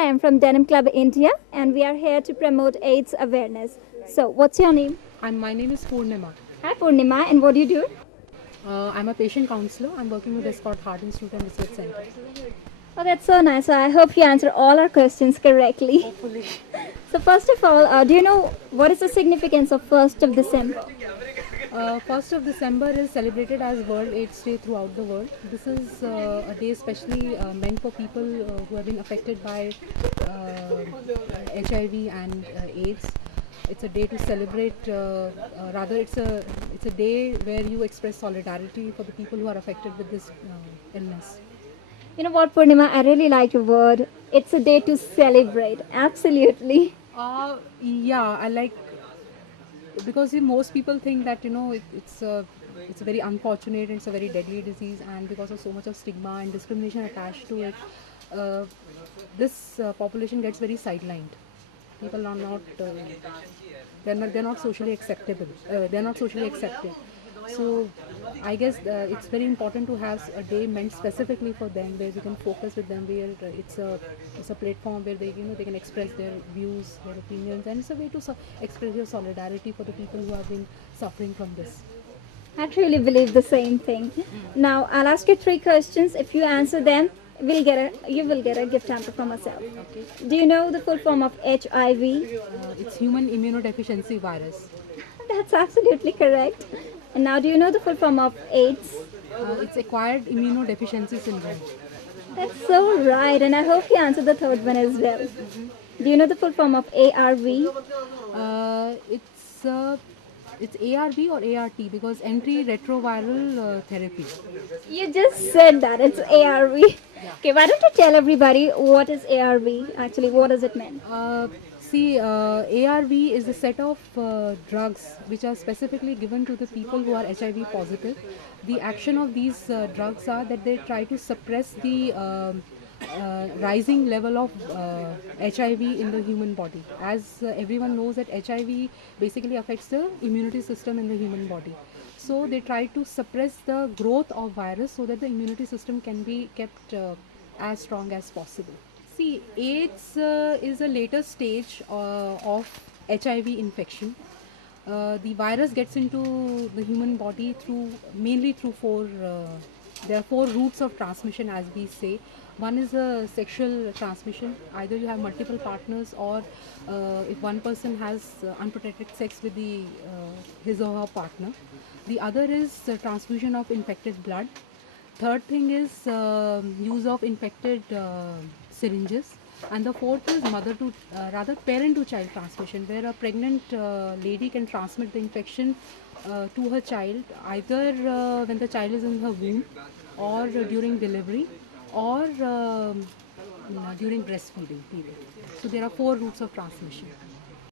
Hi, I'm from Denim Club India, and we are here to promote AIDS awareness. So, what's your name? My name is Purnima. Hi, Purnima, and what do you do? I'm a patient counselor. I'm working with the Scott Heart Institute and Research Center. Oh, that's so nice. So, I hope you answer all our questions correctly. Hopefully. So, first of all, do you know what is the significance of 1st of December? 1st of December is celebrated as World AIDS Day throughout the world. This is a day especially meant for people who have been affected by HIV and AIDS. It's a day to celebrate. Rather, it's a day where you express solidarity for the people who are affected with this illness. You know what, Purnima? I really like your word. It's a day to celebrate. Absolutely. Yeah, I like because most people think that it's a very unfortunate, it's a very deadly disease, and because of so much of stigma and discrimination attached to it, uh, this population gets very sidelined. People are not they're not socially acceptable. They're not socially accepted. So I guess it's very important to have a day meant specifically for them, where we can focus with them, where it's a platform where they can express their views, their opinions, and it's a way to express your solidarity for the people who have been suffering from this. I truly believe the same thing. Now, I'll ask you three questions. If you answer them, you will get a gift hamper from myself. Okay. Do you know the full form of HIV? It's human immunodeficiency virus. That's absolutely correct. And now, do you know the full form of AIDS? It's acquired immunodeficiency syndrome. That's so right, and I hope you answered the third one as well. Do you know the full form of ARV? Uh, it's uh, it's ARV or ART because antiretroviral therapy. You just said that it's ARV. Okay, why don't you tell everybody what is ARV? Actually, what does it mean? ARV is a set of drugs which are specifically given to the people who are HIV positive. The action of these drugs are that they try to suppress the rising level of HIV in the human body. As everyone knows that HIV basically affects the immunity system in the human body. So they try to suppress the growth of virus so that the immunity system can be kept as strong as possible. See, AIDS is a later stage of HIV infection. The virus gets into the human body mainly through four. There are four routes of transmission, as we say. One is a sexual transmission. Either you have multiple partners, or if one person has unprotected sex with his or her partner. The other is transfusion of infected blood. Third thing is use of infected syringes, and the fourth is mother to rather parent to child transmission, where a pregnant lady can transmit the infection to her child, either when the child is in her womb, or during delivery, or during breastfeeding period. So there are four routes of transmission.